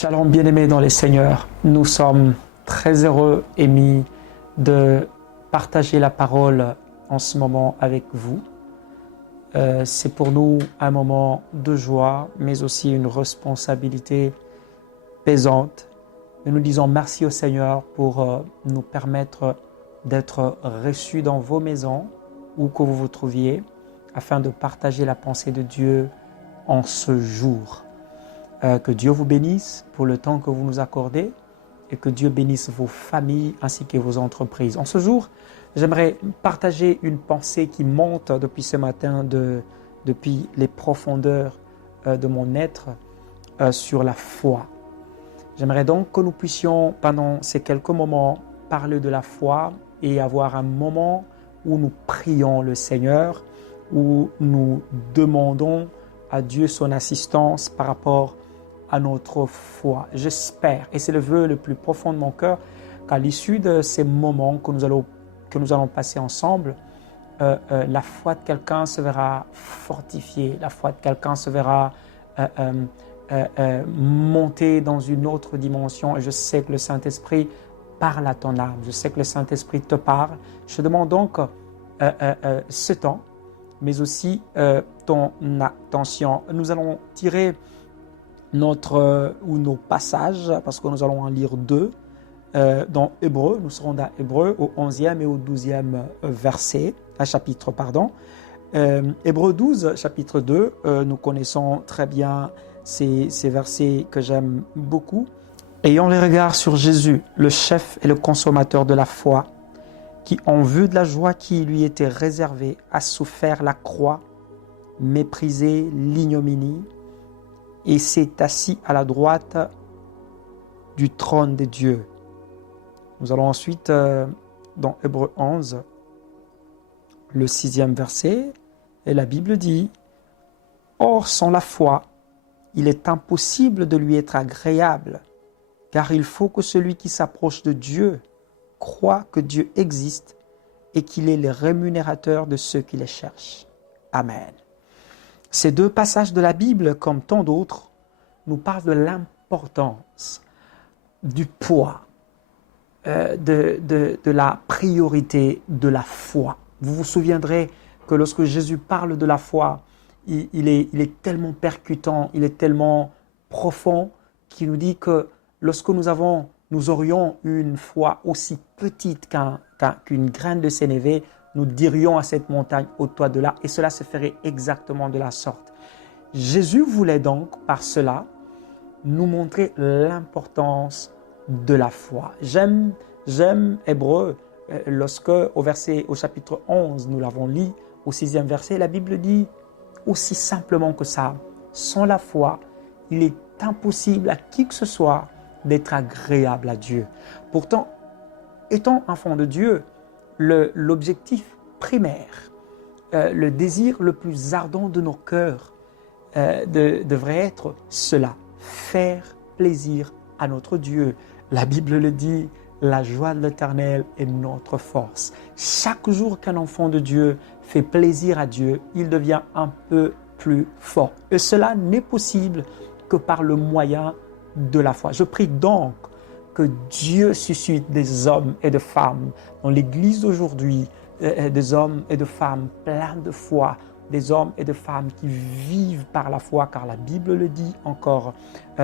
Shalom bien-aimés dans les Seigneurs, nous sommes très heureux, émis, de partager la parole en ce moment avec vous. C'est pour nous un moment de joie, mais aussi une responsabilité pesante. Et nous disons merci au Seigneur pour nous permettre d'être reçus dans vos maisons, où que vous vous trouviez, afin de partager la pensée de Dieu en ce jour. Que Dieu vous bénisse pour le temps que vous nous accordez et que Dieu bénisse vos familles ainsi que vos entreprises. En ce jour, j'aimerais partager une pensée qui monte depuis ce matin, depuis les profondeurs de mon être sur la foi. J'aimerais donc que nous puissions, pendant ces quelques moments, parler de la foi et avoir un moment où nous prions le Seigneur, où nous demandons à Dieu son assistance par rapport à notre foi. J'espère, et c'est le vœu le plus profond de mon cœur, qu'à l'issue de ces moments que nous allons passer ensemble, la foi de quelqu'un se verra fortifiée, la foi de quelqu'un se verra monter dans une autre dimension. Et je sais que le Saint-Esprit parle à ton âme, je sais que le Saint-Esprit te parle. Je demande donc ce temps, mais aussi ton attention. Nous allons tirer nos passages, parce que nous allons en lire deux, dans Hébreux. Nous serons dans Hébreux au 11e et au 12e chapitre. Hébreux 12, chapitre 2, nous connaissons très bien ces versets que j'aime beaucoup. Ayant les regards sur Jésus, le chef et le consommateur de la foi, qui, en vue de la joie qui lui était réservée, a souffert la croix, méprisé l'ignominie, et s'est assis à la droite du trône de Dieu. Nous allons ensuite, dans Hébreux 11, le 6e verset, et la Bible dit « Or, sans la foi, il est impossible de lui être agréable, car il faut que celui qui s'approche de Dieu croit que Dieu existe et qu'il est le rémunérateur de ceux qui les cherchent. » Amen. Ces deux passages de la Bible, comme tant d'autres, nous parlent de l'importance, du poids, de la priorité de la foi. Vous vous souviendrez que lorsque Jésus parle de la foi, il est tellement percutant, il est tellement profond, qu'il nous dit que lorsque nous aurions une foi aussi petite qu'une graine de sénévé, nous dirions à cette montagne, ôte-toi de là, et cela se ferait exactement de la sorte. Jésus voulait donc, par cela, nous montrer l'importance de la foi. J'aime Hébreux, lorsque au chapitre 11, nous l'avons lu, au 6e verset, la Bible dit aussi simplement que ça, sans la foi, il est impossible à qui que ce soit d'être agréable à Dieu. Pourtant, étant enfant de Dieu, l'objectif primaire, le désir le plus ardent de nos cœurs devrait être cela, faire plaisir à notre Dieu. La Bible le dit, la joie de l'Éternel est notre force. Chaque jour qu'un enfant de Dieu fait plaisir à Dieu, il devient un peu plus fort. Et cela n'est possible que par le moyen de la foi. Je prie donc que Dieu suscite des hommes et de femmes dans l'Église d'aujourd'hui, des hommes et de femmes pleins de foi, des hommes et de femmes qui vivent par la foi, car la Bible le dit encore,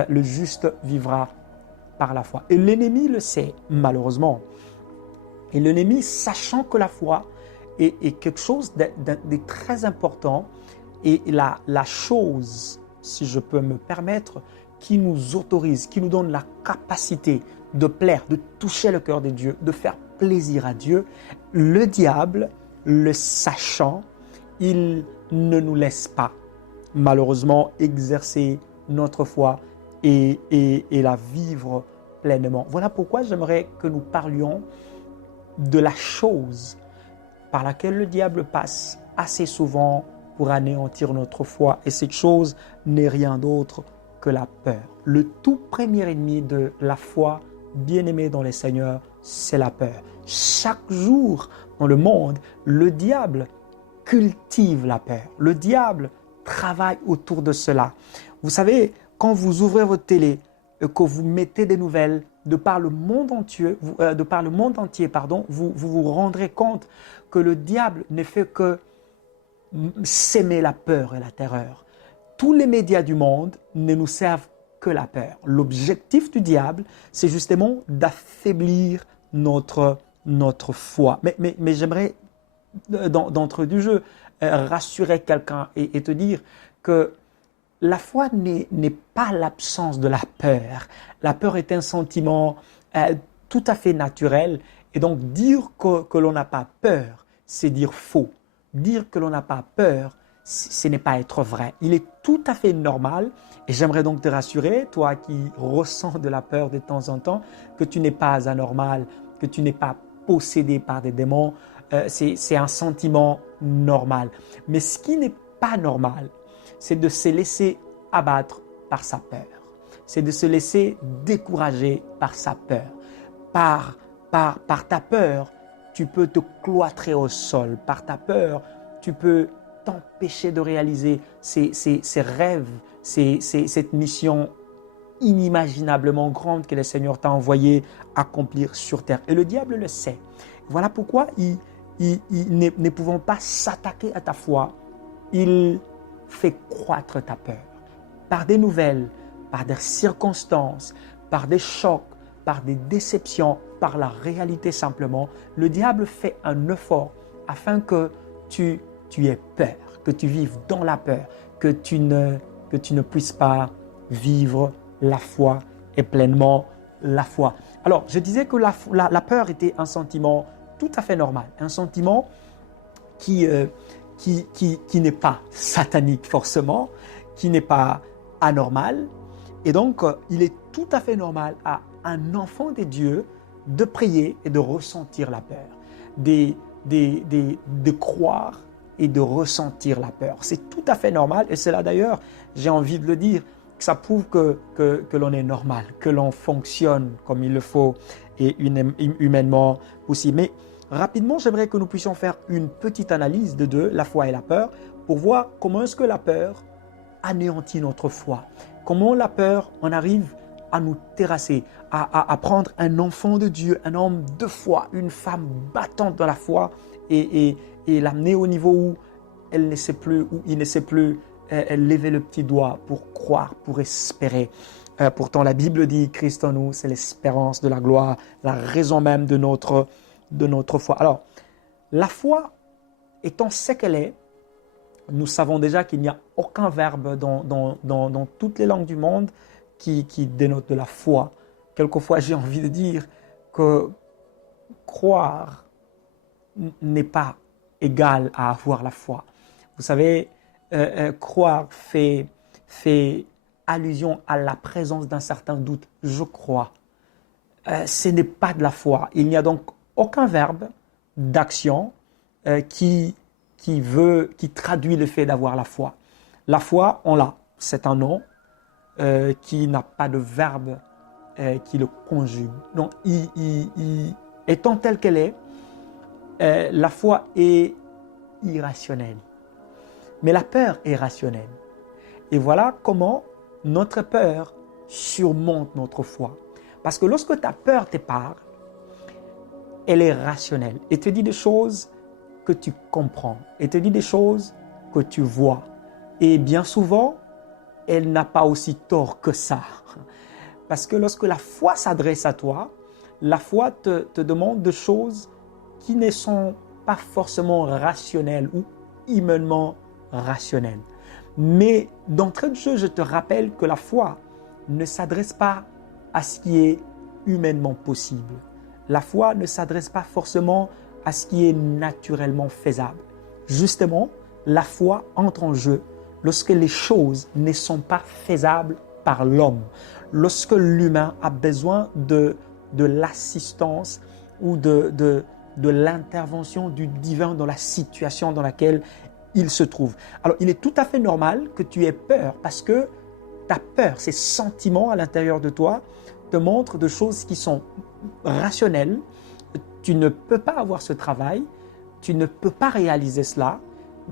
le juste vivra par la foi. Et l'ennemi le sait, malheureusement. Et l'ennemi, sachant que la foi est quelque chose de très important, et la chose, si je peux me permettre, qui nous autorise, qui nous donne la capacité de plaire, de toucher le cœur de Dieu, de faire plaisir à Dieu, le diable, le sachant, il ne nous laisse pas, malheureusement, exercer notre foi et la vivre pleinement. Voilà pourquoi j'aimerais que nous parlions de la chose par laquelle le diable passe assez souvent pour anéantir notre foi. Et cette chose n'est rien d'autre que la peur. Le tout premier ennemi de la foi, bien-aimé dans les Seigneurs, c'est la peur. Chaque jour dans le monde, le diable cultive la peur. Le diable travaille autour de cela. Vous savez, quand vous ouvrez votre télé, que vous mettez des nouvelles de par le monde entier, vous vous rendrez compte que le diable ne fait que s'aimer la peur et la terreur. Tous les médias du monde ne nous servent que la peur. L'objectif du diable, c'est justement d'affaiblir notre foi. Mais j'aimerais, d'entrée du jeu, rassurer quelqu'un et te dire que la foi n'est pas l'absence de la peur. La peur est un sentiment tout à fait naturel. Et donc, dire que l'on n'a pas peur, c'est dire faux. Dire que l'on n'a pas peur, ce n'est pas être vrai. Il est tout à fait normal. Et j'aimerais donc te rassurer, toi qui ressens de la peur de temps en temps, que tu n'es pas anormal, que tu n'es pas possédé par des démons. C'est un sentiment normal. Mais ce qui n'est pas normal, c'est de se laisser abattre par sa peur. C'est de se laisser décourager par sa peur. Par ta peur, tu peux te cloîtrer au sol. Par ta peur, tu peux t'empêcher de réaliser ces rêves, cette mission inimaginablement grande que le Seigneur t'a envoyé accomplir sur terre. Et le diable le sait. Voilà pourquoi ne pouvant pas s'attaquer à ta foi, il fait croître ta peur. Par des nouvelles, par des circonstances, par des chocs, par des déceptions, par la réalité simplement, le diable fait un effort afin que tu aies peur, que tu vives dans la peur, que tu ne puisses pas vivre la foi et pleinement la foi. Alors, je disais que la peur était un sentiment tout à fait normal, un sentiment qui n'est pas satanique forcément, qui n'est pas anormal. Et donc, il est tout à fait normal à un enfant de Dieu de prier et de ressentir la peur, de croire et de ressentir la peur. C'est tout à fait normal et c'est là d'ailleurs, j'ai envie de le dire, que ça prouve que l'on est normal, que l'on fonctionne comme il le faut et humainement possible. Mais rapidement, j'aimerais que nous puissions faire une petite analyse de deux, la foi et la peur, pour voir comment est-ce que la peur anéantit notre foi. Comment la peur en arrive à nous terrasser, à prendre un enfant de Dieu, un homme de foi, une femme battante dans la foi et l'amener au niveau où elle ne sait plus, où il ne sait plus lever le petit doigt pour croire, pour espérer. Pourtant, la Bible dit, Christ en nous, c'est l'espérance de la gloire, la raison même de notre foi. Alors, la foi étant ce qu'elle est, nous savons déjà qu'il n'y a aucun verbe dans toutes les langues du monde qui dénote de la foi. Quelquefois, j'ai envie de dire que croire n'est pas égal à avoir la foi. Vous savez, croire fait allusion à la présence d'un certain doute. Je crois. Ce n'est pas de la foi. Il n'y a donc aucun verbe d'action qui traduit le fait d'avoir la foi. La foi, on l'a. C'est un nom qui n'a pas de verbe qui le conjugue. Donc, étant telle qu'elle est, la foi est irrationnelle. Mais la peur est rationnelle. Et voilà comment notre peur surmonte notre foi. Parce que lorsque ta peur te parle, elle est rationnelle et te dit des choses que tu comprends et te dit des choses que tu vois. Et bien souvent, elle n'a pas aussi tort que ça. Parce que lorsque la foi s'adresse à toi, la foi te demande des choses qui ne sont pas forcément rationnelles ou humainement rationnelles. Mais d'entrée de jeu, je te rappelle que la foi ne s'adresse pas à ce qui est humainement possible. La foi ne s'adresse pas forcément à ce qui est naturellement faisable. Justement, la foi entre en jeu lorsque les choses ne sont pas faisables par l'homme, lorsque l'humain a besoin de l'assistance ou de l'intervention du divin dans la situation dans laquelle il se trouve. Alors, il est tout à fait normal que tu aies peur parce que ta peur, ces sentiments à l'intérieur de toi te montrent des choses qui sont rationnelles. Tu ne peux pas avoir ce travail, tu ne peux pas réaliser cela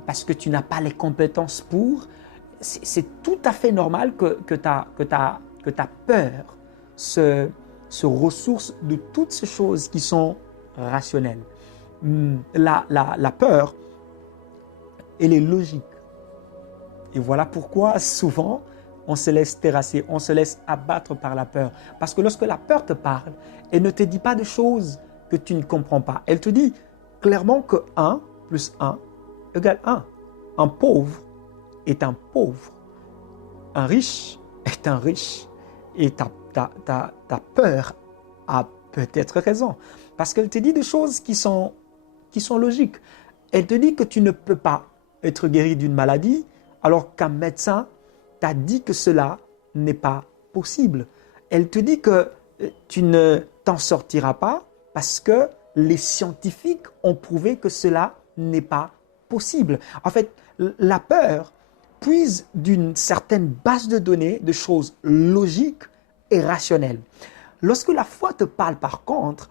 parce que tu n'as pas les compétences pour. C'est tout à fait normal que ta que ta peur se ressource de toutes ces choses qui sont rationnelles. La peur, elle est logique. Et voilà pourquoi souvent, on se laisse terrasser, on se laisse abattre par la peur. Parce que lorsque la peur te parle, elle ne te dit pas de choses que tu ne comprends pas. Elle te dit clairement que 1 plus 1 égale 1. Un pauvre est un pauvre. Un riche est un riche. Et ta peur a peut-être raison. Parce qu'elle te dit des choses qui sont logiques. Elle te dit que tu ne peux pas être guéri d'une maladie alors qu'un médecin t'a dit que cela n'est pas possible. Elle te dit que tu ne t'en sortiras pas parce que les scientifiques ont prouvé que cela n'est pas possible. En fait, la peur puise d'une certaine base de données de choses logiques et rationnelles. Lorsque la foi te parle par contre,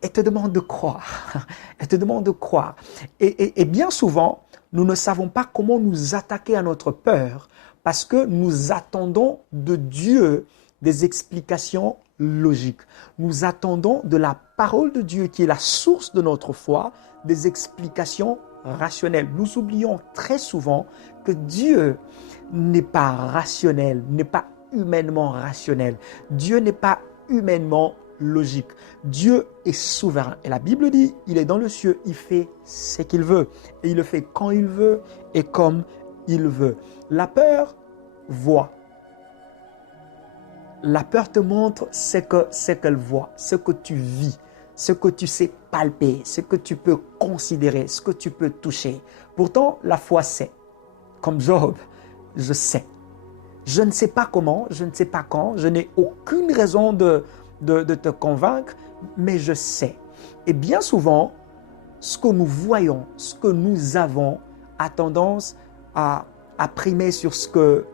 elle te demande de croire. Elle te demande de croire. Et bien souvent, nous ne savons pas comment nous attaquer à notre peur parce que nous attendons de Dieu des explications logiques. Nous attendons de la parole de Dieu qui est la source de notre foi, des explications rationnelles. Nous oublions très souvent que Dieu n'est pas rationnel, n'est pas humainement rationnel. Dieu n'est pas humainement logique. Dieu est souverain. Et la Bible dit, il est dans le ciel, il fait ce qu'il veut. Et il le fait quand il veut et comme il veut. La peur voit. La peur te montre ce qu'elle voit, ce que tu vis, ce que tu sais palper, ce que tu peux considérer, ce que tu peux toucher. Pourtant, la foi sait. Comme Job, je sais. Je ne sais pas comment, je ne sais pas quand, je n'ai aucune raison de te convaincre, mais je sais. Et bien souvent, ce que nous voyons, ce que nous avons, a tendance à primer sur ce que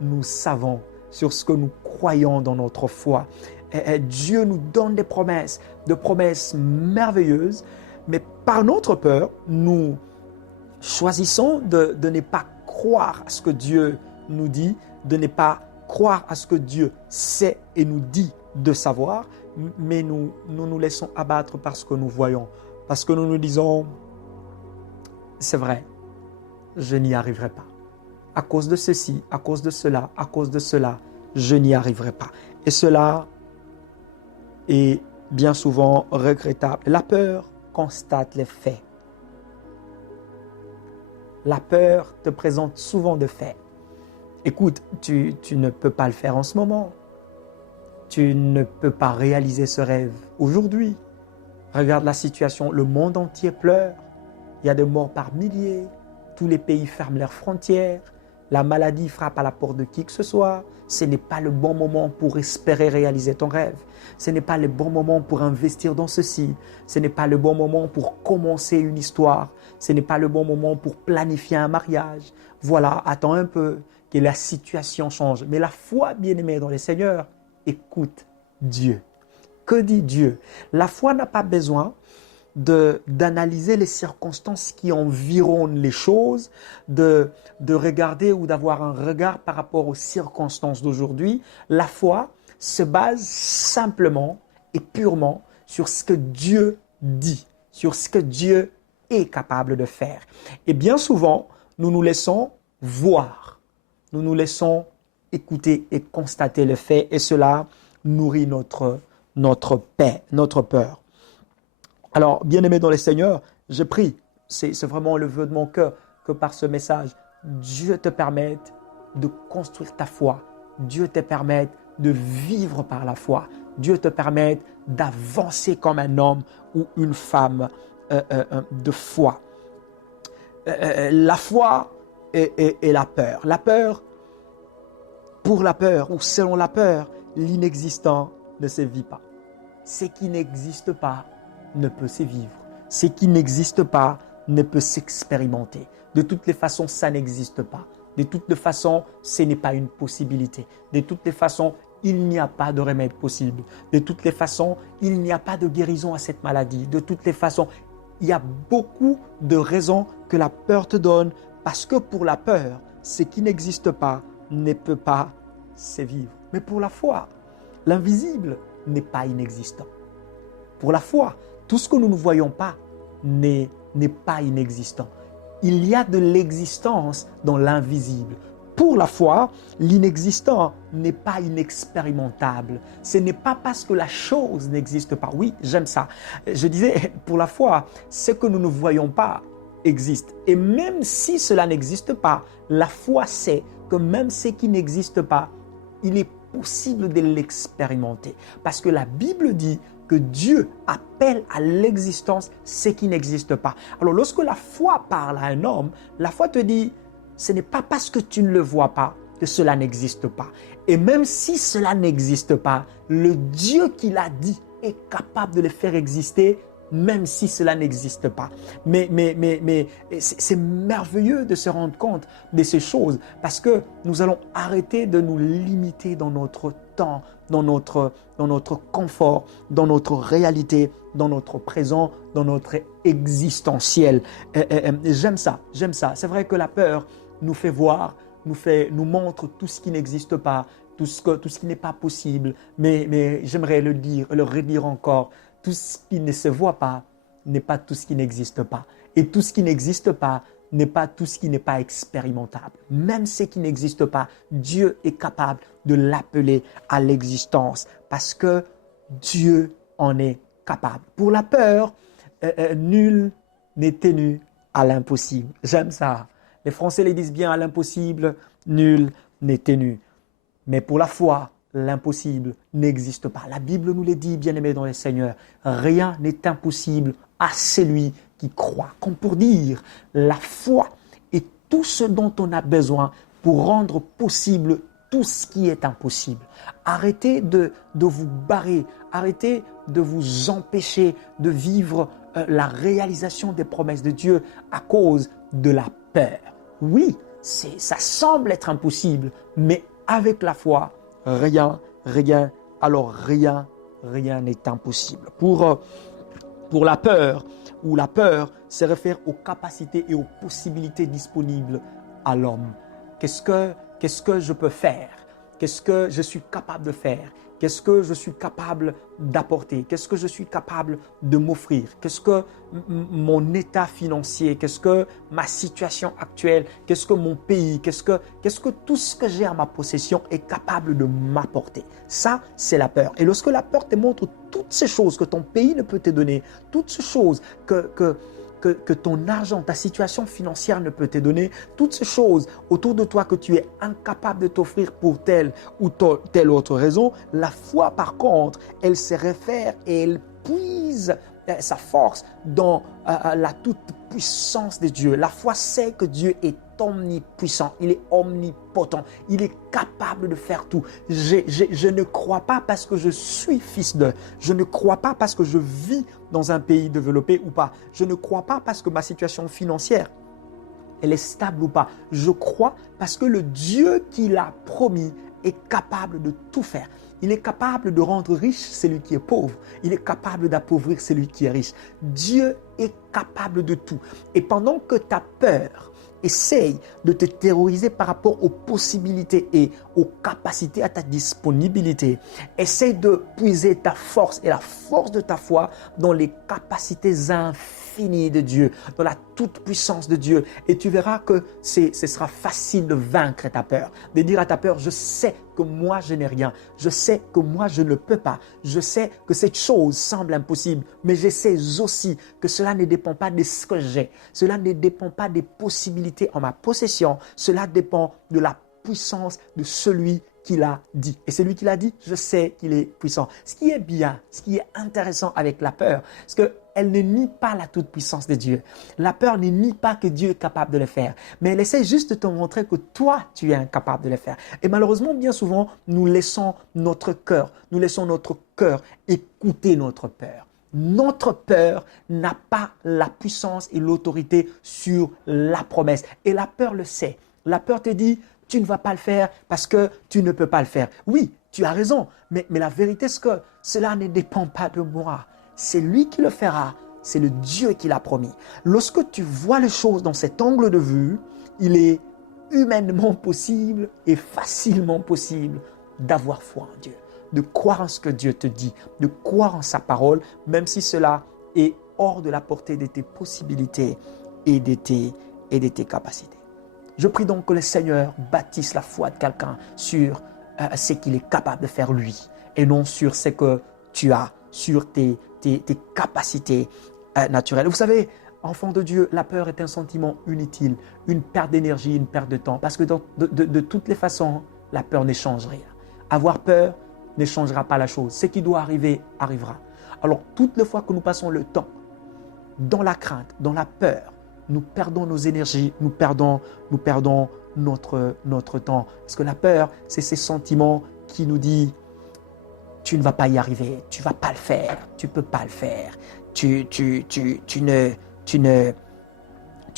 nous savons, sur ce que nous croyons dans notre foi. Et Dieu nous donne des promesses merveilleuses, mais par notre peur, nous choisissons de ne pas croire à ce que Dieu nous dit, de ne pas croire à ce que Dieu sait et nous dit de savoir, mais nous laissons abattre par ce que nous voyons. Parce que nous nous disons, c'est vrai, je n'y arriverai pas. À cause de ceci, à cause de cela, à cause de cela, je n'y arriverai pas. Et cela est bien souvent regrettable. La peur constate les faits. La peur te présente souvent des faits. Écoute, tu ne peux pas le faire en ce moment. Tu ne peux pas réaliser ce rêve aujourd'hui. Regarde la situation, le monde entier pleure. Il y a des morts par milliers. Tous les pays ferment leurs frontières. La maladie frappe à la porte de qui que ce soit. Ce n'est pas le bon moment pour espérer réaliser ton rêve. Ce n'est pas le bon moment pour investir dans ceci. Ce n'est pas le bon moment pour commencer une histoire. Ce n'est pas le bon moment pour planifier un mariage. Voilà, attends un peu que la situation change. Mais la foi, bien-aimée dans le Seigneur, écoute Dieu. Que dit Dieu? La foi n'a pas besoin d'analyser les circonstances qui environnent les choses, de regarder ou d'avoir un regard par rapport aux circonstances d'aujourd'hui. La foi se base simplement et purement sur ce que Dieu dit, sur ce que Dieu est capable de faire. Et bien souvent, nous nous laissons voir, nous nous laissons écouter et constater le fait, et cela nourrit notre paix, notre peur. Alors, bien-aimé dans le Seigneur, je prie, c'est vraiment le vœu de mon cœur, que par ce message, Dieu te permette de construire ta foi. Dieu te permette de vivre par la foi. Dieu te permette d'avancer comme un homme ou une femme de foi. La foi et la peur. La peur, pour la peur ou selon la peur, l'inexistant ne se vit pas. Ce qui n'existe pas ne peut se vivre. Ce qui n'existe pas ne peut s'expérimenter. De toutes les façons, ça n'existe pas. De toutes les façons, ce n'est pas une possibilité. De toutes les façons, il n'y a pas de remède possible. De toutes les façons, il n'y a pas de guérison à cette maladie. De toutes les façons, il y a beaucoup de raisons que la peur te donne, parce que pour la peur, ce qui n'existe pas ne peut pas se vivre. Mais pour la foi, l'invisible n'est pas inexistant. Pour la foi, tout ce que nous ne voyons pas n'est pas inexistant. Il y a de l'existence dans l'invisible. Pour la foi, l'inexistant n'est pas inexpérimentable. Ce n'est pas parce que la chose n'existe pas. Oui, j'aime ça. Je disais, pour la foi, ce que nous ne voyons pas existe. Et même si cela n'existe pas, la foi sait que même ce qui n'existe pas, il est possible de l'expérimenter. Parce que la Bible dit que Dieu appelle à l'existence ce qui n'existe pas. Alors lorsque la foi parle à un homme, la foi te dit, ce n'est pas parce que tu ne le vois pas que cela n'existe pas. Et même si cela n'existe pas, le Dieu qui l'a dit est capable de le faire exister même si cela n'existe pas. Mais c'est merveilleux de se rendre compte de ces choses parce que nous allons arrêter de nous limiter dans notre temps, dans notre confort, dans notre réalité, dans notre présent, dans notre existentiel. J'aime ça. C'est vrai que la peur nous fait voir, nous montre tout ce qui n'existe pas, tout ce qui n'est pas possible. Mais j'aimerais le redire encore. Tout ce qui ne se voit pas n'est pas tout ce qui n'existe pas. Et tout ce qui n'existe pas n'est pas tout ce qui n'est pas expérimentable. Même ce qui n'existe pas, Dieu est capable de l'appeler à l'existence parce que Dieu en est capable. Pour la peur, nul n'est tenu à l'impossible. J'aime ça. Les Français les disent bien, à l'impossible, nul n'est tenu. Mais pour la foi, l'impossible n'existe pas. La Bible nous le dit, bien-aimés dans le Seigneur. Rien n'est impossible à celui qui croit. Comme pour dire, la foi est tout ce dont on a besoin pour rendre possible tout ce qui est impossible. Arrêtez de vous barrer, arrêtez de vous empêcher de vivre la réalisation des promesses de Dieu à cause de la peur. Oui, ça semble être impossible, mais avec la foi, rien n'est impossible. Pour la peur, ou la peur se réfère aux capacités et aux possibilités disponibles à l'homme. Qu'est-ce que je peux faire? Qu'est-ce que je suis capable de faire? Qu'est-ce que je suis capable d'apporter? Qu'est-ce que je suis capable de m'offrir? Qu'est-ce que mon état financier? Qu'est-ce que ma situation actuelle? Qu'est-ce que mon pays? Qu'est-ce que tout ce que j'ai à ma possession est capable de m'apporter? Ça, c'est la peur. Et lorsque la peur te montre toutes ces choses que ton pays ne peut te donner, toutes ces choses que ton argent, ta situation financière ne peut te donner, toutes ces choses autour de toi que tu es incapable de t'offrir pour telle ou telle autre raison, la foi par contre, elle se réfère et elle puise sa force dans la toute-puissance de Dieu. La foi sait que Dieu est omnipuissant, il est omnipotent, il est capable de faire tout. Je ne crois pas parce que je suis fils de, je ne crois pas parce que je vis dans un pays développé ou pas, je ne crois pas parce que ma situation financière elle est stable ou pas. Je crois parce que le Dieu qui l'a promis est capable de tout faire. Il est capable de rendre riche celui qui est pauvre. Il est capable d'appauvrir celui qui est riche. Dieu est capable de tout. Et pendant que ta peur essaye de te terroriser par rapport aux possibilités et aux capacités à ta disponibilité, essaye de puiser ta force et la force de ta foi dans les capacités infinies de Dieu, dans la toute-puissance de Dieu. Et tu verras que ce sera facile de vaincre ta peur, de dire à ta peur, je sais que moi je n'ai rien, je sais que moi je ne peux pas, je sais que cette chose semble impossible, mais je sais aussi que cela ne dépend pas de ce que j'ai, cela ne dépend pas des possibilités en ma possession, cela dépend de la puissance de celui qui l'a dit. Et celui qui l'a dit, je sais qu'il est puissant. Ce qui est bien, ce qui est intéressant avec la peur, c'est qu'elle ne nie pas la toute-puissance de Dieu. La peur ne nie pas que Dieu est capable de le faire, mais elle essaie juste de te montrer que toi, tu es incapable de le faire. Et malheureusement, bien souvent, nous laissons notre cœur écouter notre peur. Notre peur n'a pas la puissance et l'autorité sur la promesse. Et la peur le sait. La peur te dit, tu ne vas pas le faire parce que tu ne peux pas le faire. Oui, tu as raison, mais la vérité c'est que cela ne dépend pas de moi. C'est lui qui le fera, c'est le Dieu qui l'a promis. Lorsque tu vois les choses dans cet angle de vue, il est humainement possible et facilement possible d'avoir foi en Dieu, de croire en ce que Dieu te dit, de croire en sa parole, même si cela est hors de la portée de tes possibilités et de tes capacités. Je prie donc que le Seigneur bâtisse la foi de quelqu'un sur ce qu'il est capable de faire lui et non sur ce que tu as, sur tes capacités naturelles. Vous savez, enfant de Dieu, la peur est un sentiment inutile, une perte d'énergie, une perte de temps, parce que de toutes les façons, la peur ne change rien. Avoir peur ne changera pas la chose. Ce qui doit arriver, arrivera. Alors, toutes les fois que nous passons le temps dans la crainte, dans la peur, nous perdons nos énergies, nous perdons notre temps. Parce que la peur, c'est ces sentiments qui nous disent « tu ne vas pas y arriver, tu ne vas pas le faire, tu ne peux pas le faire, tu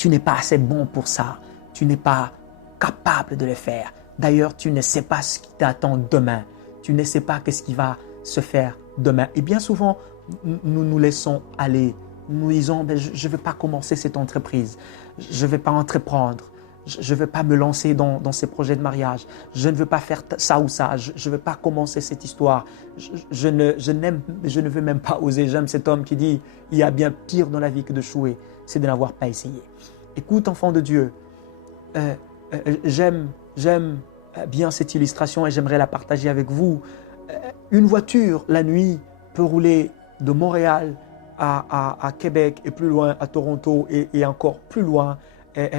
n'es pas assez bon pour ça, tu n'es pas capable de le faire. D'ailleurs, tu ne sais pas ce qui t'attend demain, tu ne sais pas ce qui va se faire demain. » Et bien souvent, nous nous laissons aller. Nous disons, je ne vais pas commencer cette entreprise, je ne vais pas entreprendre, je ne vais pas me lancer dans ces projets de mariage, je ne veux pas faire ça ou ça, je ne veux pas commencer cette histoire, je ne veux même pas oser. J'aime cet homme qui dit, il y a bien pire dans la vie que de d'échouer, c'est de n'avoir pas essayé. Écoute, enfant de Dieu, j'aime bien cette illustration et j'aimerais la partager avec vous. Une voiture, la nuit, peut rouler de Montréal à Québec et plus loin à Toronto et encore plus loin,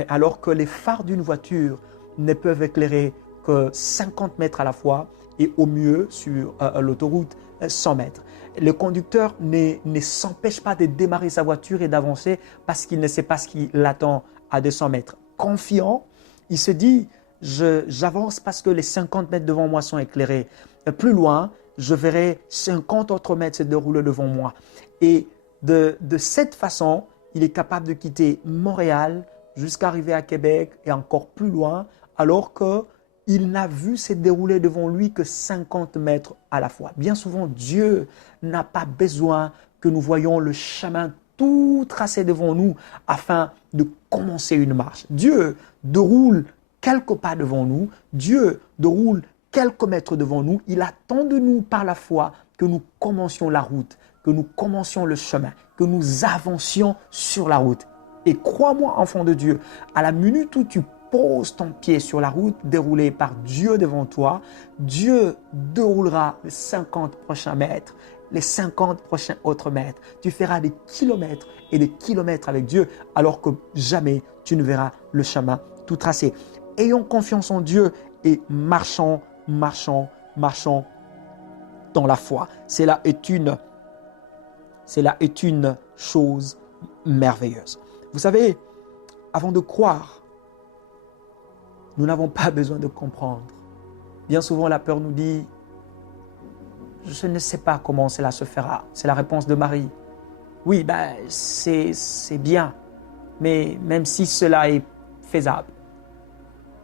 alors que les phares d'une voiture ne peuvent éclairer que 50 mètres à la fois et au mieux sur l'autoroute 100 mètres. Le conducteur ne s'empêche pas de démarrer sa voiture et d'avancer parce qu'il ne sait pas ce qui l'attend à 200 mètres. Confiant, il se dit, j'avance parce que les 50 mètres devant moi sont éclairés. Plus loin, je verrai 50 autres mètres se dérouler devant moi. Et de cette façon, il est capable de quitter Montréal jusqu'à arriver à Québec et encore plus loin, alors qu'il n'a vu se dérouler devant lui que 50 mètres à la fois. Bien souvent, Dieu n'a pas besoin que nous voyions le chemin tout tracé devant nous afin de commencer une marche. Dieu déroule quelques pas devant nous, Dieu déroule quelques mètres devant nous. Il attend de nous par la foi que nous commencions la route, que nous commencions le chemin, que nous avancions sur la route. Et crois-moi, enfant de Dieu, à la minute où tu poses ton pied sur la route déroulée par Dieu devant toi, Dieu déroulera les 50 prochains mètres, les 50 prochains autres mètres. Tu feras des kilomètres et des kilomètres avec Dieu, alors que jamais tu ne verras le chemin tout tracé. Ayons confiance en Dieu et marchons dans la foi. Cela est une chose merveilleuse. Vous savez, avant de croire, nous n'avons pas besoin de comprendre. Bien souvent, la peur nous dit, je ne sais pas comment cela se fera. C'est la réponse de Marie. Oui, c'est bien, mais même si cela est faisable,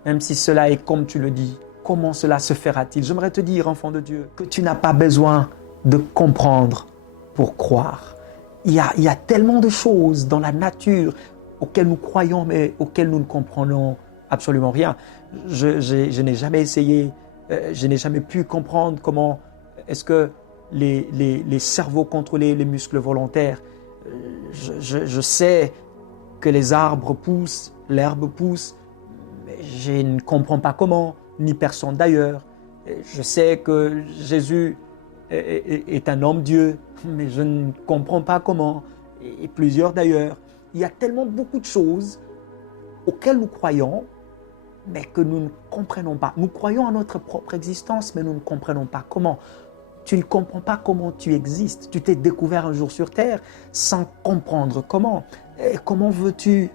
même si cela est comme tu le dis, comment cela se fera-t-il? J'aimerais te dire, enfant de Dieu, que tu n'as pas besoin de comprendre pour croire. Il y a tellement de choses dans la nature auxquelles nous croyons, mais auxquelles nous ne comprenons absolument rien. Je n'ai jamais essayé, je n'ai jamais pu comprendre comment est-ce que les cerveaux contrôlaient les muscles volontaires. Je sais que les arbres poussent, l'herbe pousse, mais je ne comprends pas comment, ni personne d'ailleurs. Je sais que Jésus est un homme Dieu, mais je ne comprends pas comment, et plusieurs d'ailleurs. Il y a tellement beaucoup de choses auxquelles nous croyons, mais que nous ne comprenons pas. Nous croyons à notre propre existence, mais nous ne comprenons pas comment. Tu ne comprends pas comment tu existes. Tu t'es découvert un jour sur terre sans comprendre comment. Et comment veux-tu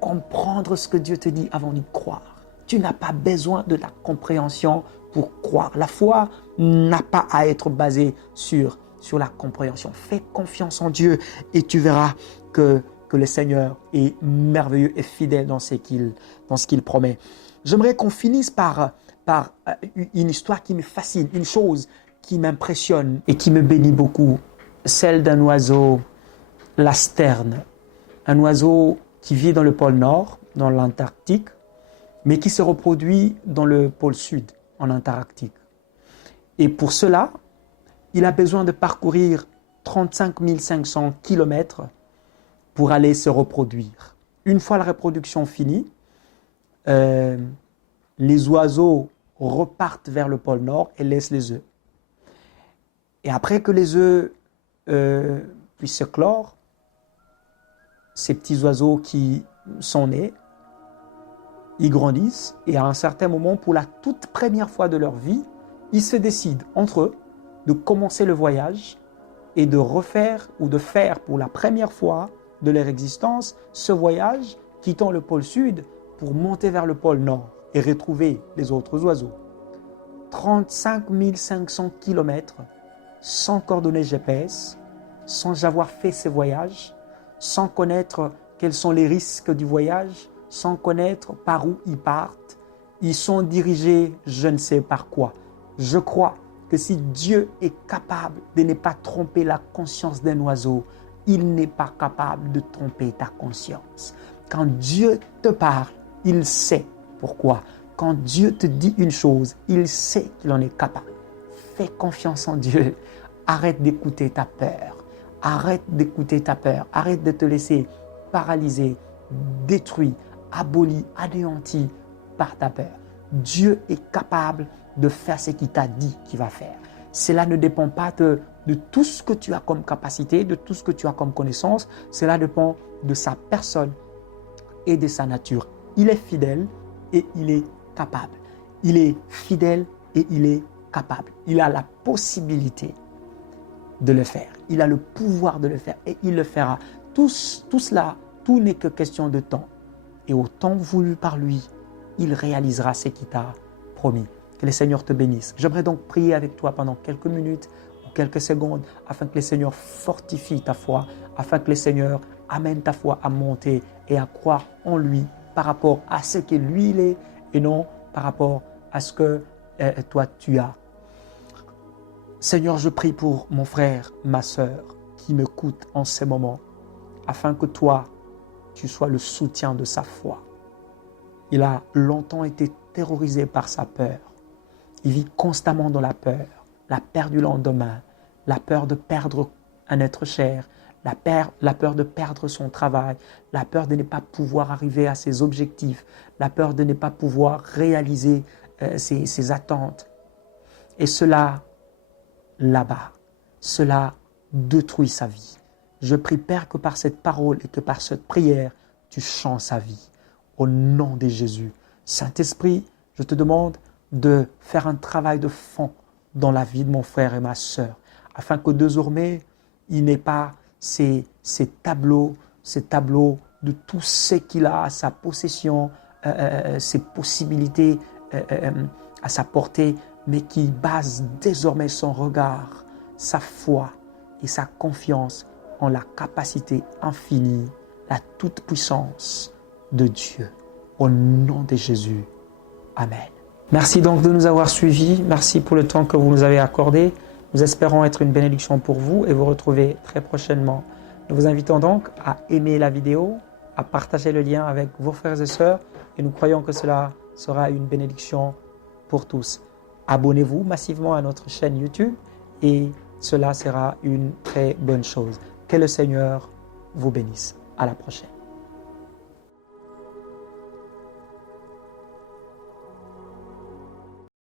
comprendre ce que Dieu te dit avant d'y croire? Tu n'as pas besoin de la compréhension pour croire. La foi n'a pas à être basée sur la compréhension. Fais confiance en Dieu et tu verras que le Seigneur est merveilleux et fidèle dans ce qu'il promet. J'aimerais qu'on finisse par une histoire qui me fascine, une chose qui m'impressionne et qui me bénit beaucoup, celle d'un oiseau, la sterne, un oiseau qui vit dans le pôle Nord, dans l'Antarctique, mais qui se reproduit dans le pôle Sud, en Antarctique. Et pour cela, il a besoin de parcourir 35 500 kilomètres pour aller se reproduire. Une fois la reproduction finie, les oiseaux repartent vers le pôle Nord et laissent les œufs. Et après que les œufs puissent se clore, ces petits oiseaux qui sont nés, ils grandissent et à un certain moment, pour la toute première fois de leur vie, ils se décident entre eux de commencer le voyage et de refaire ou de faire pour la première fois de leur existence ce voyage quittant le pôle Sud pour monter vers le pôle Nord et retrouver les autres oiseaux. 35 500 kilomètres sans coordonnées GPS, sans avoir fait ces voyages, sans connaître quels sont les risques du voyage, sans connaître par où ils partent. Ils sont dirigés, je ne sais par quoi. Je crois que si Dieu est capable de ne pas tromper la conscience d'un oiseau, il n'est pas capable de tromper ta conscience. Quand Dieu te parle, il sait pourquoi. Quand Dieu te dit une chose, il sait qu'il en est capable. Fais confiance en Dieu. Arrête d'écouter ta peur. Arrête d'écouter ta peur. Arrête de te laisser paralyser, détruit, aboli, anéanti par ta peur. Dieu est capable de faire ce qu'il t'a dit qu'il va faire. Cela ne dépend pas de tout ce que tu as comme capacité, de tout ce que tu as comme connaissance. Cela dépend de sa personne et de sa nature. Il est fidèle et il est capable. Il est fidèle et il est capable. Il a la possibilité de le faire. Il a le pouvoir de le faire et il le fera. Tout cela, tout n'est que question de temps. Et au temps voulu par lui, il réalisera ce qu'il t'a promis. Que le Seigneur te bénisse. J'aimerais donc prier avec toi pendant quelques minutes ou quelques secondes afin que le Seigneur fortifie ta foi, afin que le Seigneur amène ta foi à monter et à croire en lui par rapport à ce que lui il est et non par rapport à ce que toi tu as. Seigneur, je prie pour mon frère, ma sœur qui m'écoute en ces moments afin que toi, tu sois le soutien de sa foi. Il a longtemps été terrorisé par sa peur. Il vit constamment dans la peur du lendemain, la peur de perdre un être cher, la peur de perdre son travail, la peur de ne pas pouvoir arriver à ses objectifs, la peur de ne pas pouvoir réaliser ses attentes. Et cela l'abat, cela détruit sa vie. Je prie, Père, que par cette parole et que par cette prière, tu changes sa vie. Au nom de Jésus. Saint-Esprit, je te demande de faire un travail de fond dans la vie de mon frère et ma sœur, afin que désormais, il n'ait pas ces tableaux de tout ce qu'il a à sa possession, ses possibilités à sa portée, mais qu'il base désormais son regard, sa foi et sa confiance en la capacité infinie, la toute-puissance de Dieu. Au nom de Jésus. Amen. Merci donc de nous avoir suivis. Merci pour le temps que vous nous avez accordé. Nous espérons être une bénédiction pour vous et vous retrouver très prochainement. Nous vous invitons donc à aimer la vidéo, à partager le lien avec vos frères et sœurs et nous croyons que cela sera une bénédiction pour tous. Abonnez-vous massivement à notre chaîne YouTube et cela sera une très bonne chose. Que le Seigneur vous bénisse. À la prochaine.